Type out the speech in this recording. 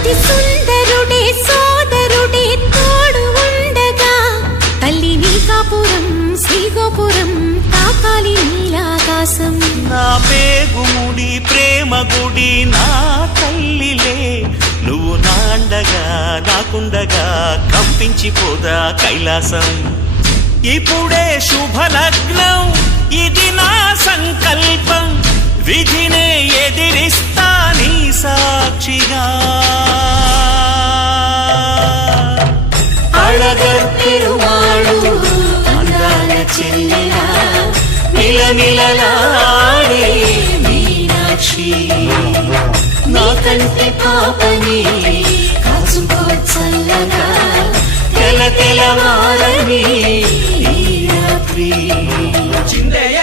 అతి సుందరుడే సోదరుడే తోడు ఉండగా తల్లి నీ కాపురం శ్రీగోపురం తాకాలి నీలాకాశం. నా పేగుముడి ప్రేమ గుడి నా తల్లిలే, నువ్వు నాండగా నాకుండగా కంపించిపోదా కైలాసం. ఇప్పుడే శుభలగ్నం ఇది నా సంకల్పం, విధినే ఎదిరిస్తా నీ సాక్షిగా. అళగర్ పెరుమాళు అందాల చెల్లెలా మిలమిలలాడే మీనాక్షి, నీకంటే పాపని కాచుకో చల్లగా తెల తెలవారని ఈ రాత్రి. చిందయ్య